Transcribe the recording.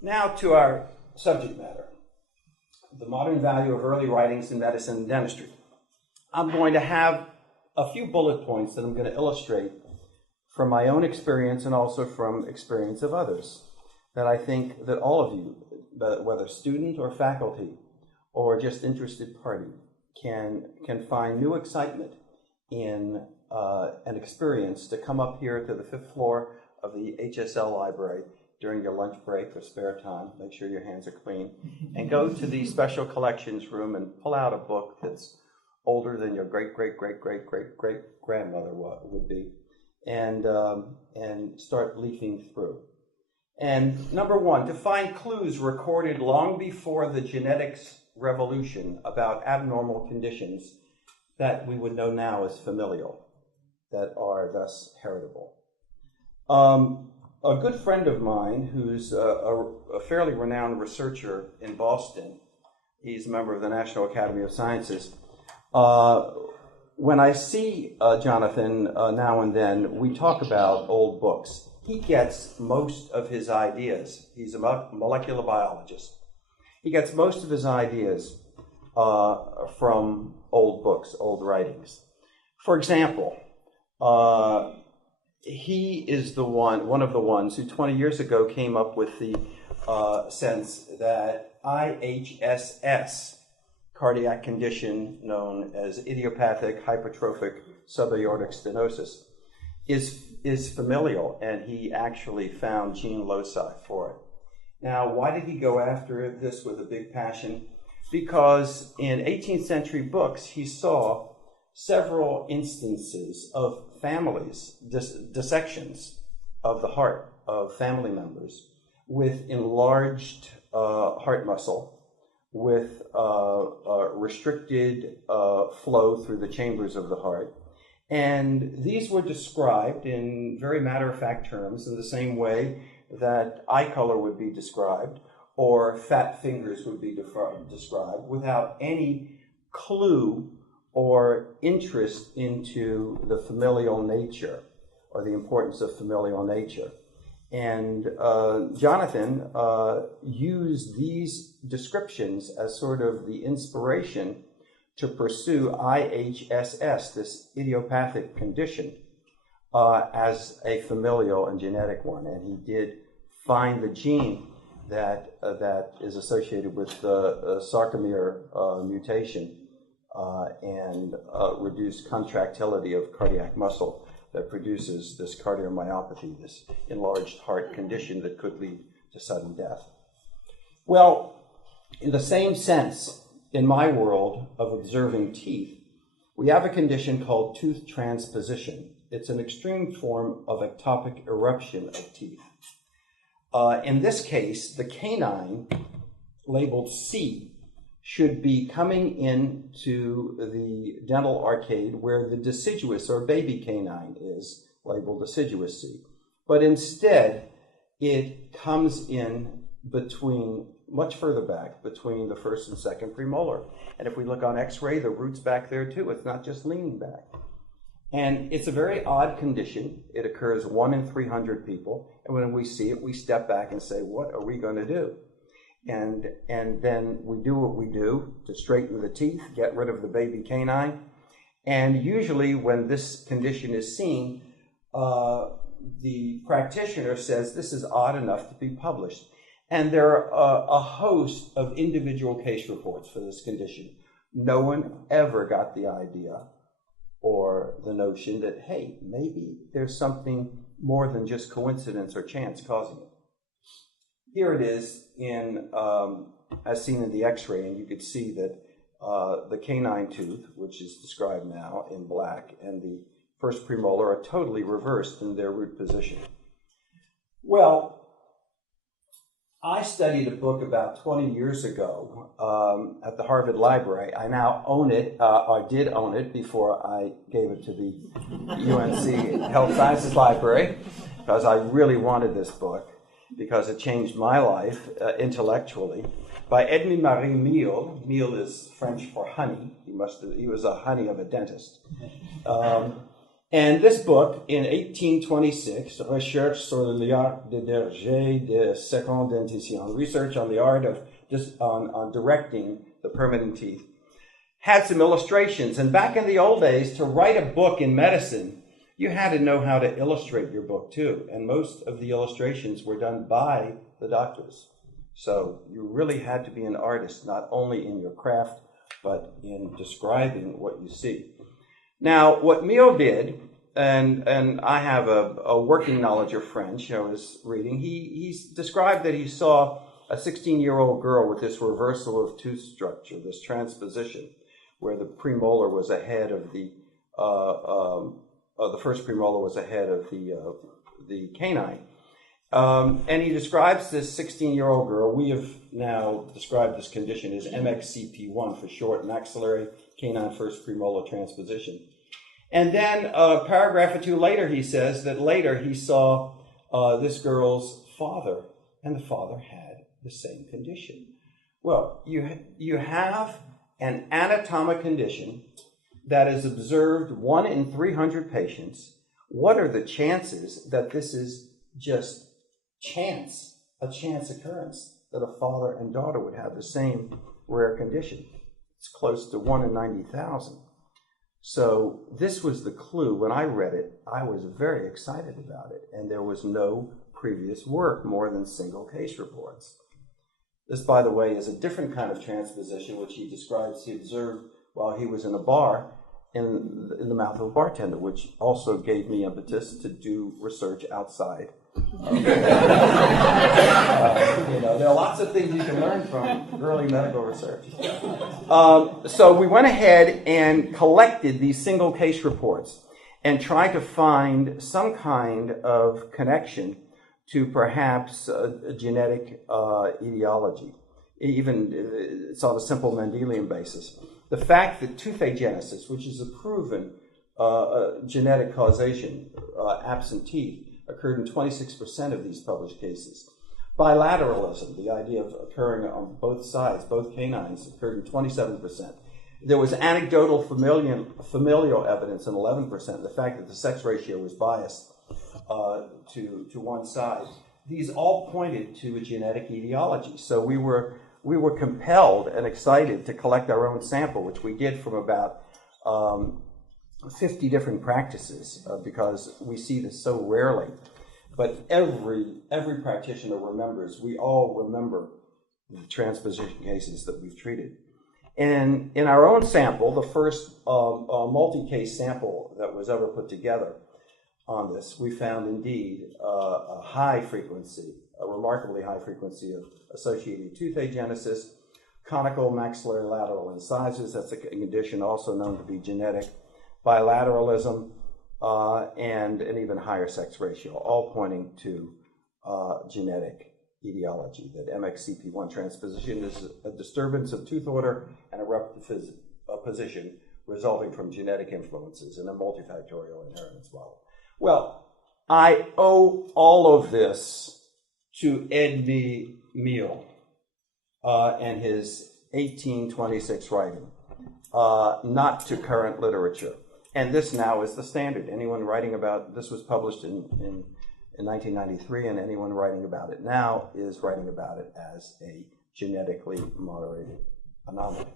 Now to our subject matter, the modern value of early writings in medicine and dentistry. I'm going to have a few bullet points that I'm going to illustrate from my own experience and also from experience of others, that I think that all of you, whether student or faculty or just interested party, can find new excitement in an experience to come up here to the 5th floor of the HSL library during your lunch break or spare time, make sure your hands are clean, and go to the special collections room and pull out a book that's older than your great-great-great-great-great-grandmother would be, and start leafing through. And number one, to find clues recorded long before the genetics revolution about abnormal conditions that we would know now as familial, that are thus heritable. A good friend of mine who's a fairly renowned researcher in Boston, he's a member of the National Academy of Sciences. When I see Jonathan now and then, we talk about old books. He gets most of his ideas. He's a molecular biologist. He gets most of his ideas from old books, old writings. For example, he is one of the ones who 20 years ago came up with the sense that IHSS, cardiac condition known as idiopathic hypertrophic subaortic stenosis, is familial, and he actually found gene loci for it. Now, why did he go after this with a big passion? Because in 18th century books, he saw several instances of families, dissections of the heart of family members with enlarged heart muscle, with restricted flow through the chambers of the heart. And these were described in very matter-of-fact terms in the same way that eye color would be described or fat fingers would be described, without any clue or interest into the familial nature or the importance of familial nature. And Jonathan used these descriptions as sort of the inspiration to pursue IHSS, this idiopathic condition, as a familial and genetic one. And he did find the gene that is associated with the sarcomere mutation and reduced contractility of cardiac muscle that produces this cardiomyopathy, this enlarged heart condition that could lead to sudden death. Well, in the same sense, in my world of observing teeth, we have a condition called tooth transposition. It's an extreme form of ectopic eruption of teeth. In this case, the canine, labeled C, should be coming into the dental arcade where the deciduous or baby canine is, labeled deciduous C. But instead, it comes in between, much further back, between the first and second premolar. And if we look on X-ray, the root's back there too. It's not just leaning back. And it's a very odd condition. It occurs 1 in 300 people. And when we see it, we step back and say, what are we going to do? And then we do what we do to straighten the teeth, get rid of the baby canine. And usually when this condition is seen, the practitioner says this is odd enough to be published. And there are a host of individual case reports for this condition. No one ever got the idea or the notion that, hey, maybe there's something more than just coincidence or chance causing it. Here it is in, as seen in the X-ray, and you could see that the canine tooth, which is described now in black, and the first premolar are totally reversed in their root position. Well, I studied a book about 20 years ago at the Harvard Library. I now own it, or did own it before I gave it to the UNC Health Sciences Library, because I really wanted this book, because it changed my life intellectually, by Edmond-Marie Mille. Mille is French for honey. He was a honey of a dentist. And this book, in 1826, Recherche sur l'art de diriger de seconde dentition, research on the art of on directing the permanent teeth, had some illustrations. And back in the old days, to write a book in medicine, you had to know how to illustrate your book too. And most of the illustrations were done by the doctors. So you really had to be an artist, not only in your craft, but in describing what you see. Now, what Mio did, and I have a working knowledge of French, I was reading, he described that he saw a 16-year-old girl with this reversal of tooth structure, this transposition, where the premolar was ahead of the first premolar was ahead of the canine. And he describes this 16-year-old girl. We have now described this condition as MXCP1 for short, maxillary canine first premolar transposition. And then a paragraph or two later, he says that later he saw this girl's father, and the father had the same condition. Well, you have an anatomic condition that is observed 1 in 300 patients. What are the chances that this is just a chance occurrence that a father and daughter would have the same rare condition? It's close to 1 in 90,000. So this was the clue. When I read it, I was very excited about it, and there was no previous work more than single case reports. This, by the way, is a different kind of transposition, which he describes he observed while he was in a bar in the mouth of a bartender, which also gave me impetus to do research outside. There are lots of things you can learn from early medical research. So we went ahead and collected these single case reports and tried to find some kind of connection to perhaps a genetic etiology. Even it's on a simple Mendelian basis. The fact that toothagenesis, which is a proven genetic causation, absent teeth, occurred in 26% of these published cases. Bilateralism, the idea of occurring on both sides, both canines, occurred in 27%. There was anecdotal familial evidence in 11%. The fact that the sex ratio was biased to one side. These all pointed to a genetic etiology. So we were compelled and excited to collect our own sample, which we did from about 50 different practices because we see this so rarely. But every practitioner remembers, we all remember the transposition cases that we've treated. And in our own sample, the first multi-case sample that was ever put together on this, we found indeed a high frequency, a remarkably high frequency of associated toothagenesis, conical maxillary lateral incisors, that's a condition also known to be genetic, bilateralism, and an even higher sex ratio, all pointing to genetic etiology, that MXCP1 transposition is a disturbance of tooth order and eruptive position resulting from genetic influences in a multifactorial inheritance model. Well, I owe all of this to Edmé Mio and his 1826 writing, not to current literature. And this now is the standard. Anyone writing about this was published in 1993, and anyone writing about it now is writing about it as a genetically moderated anomaly.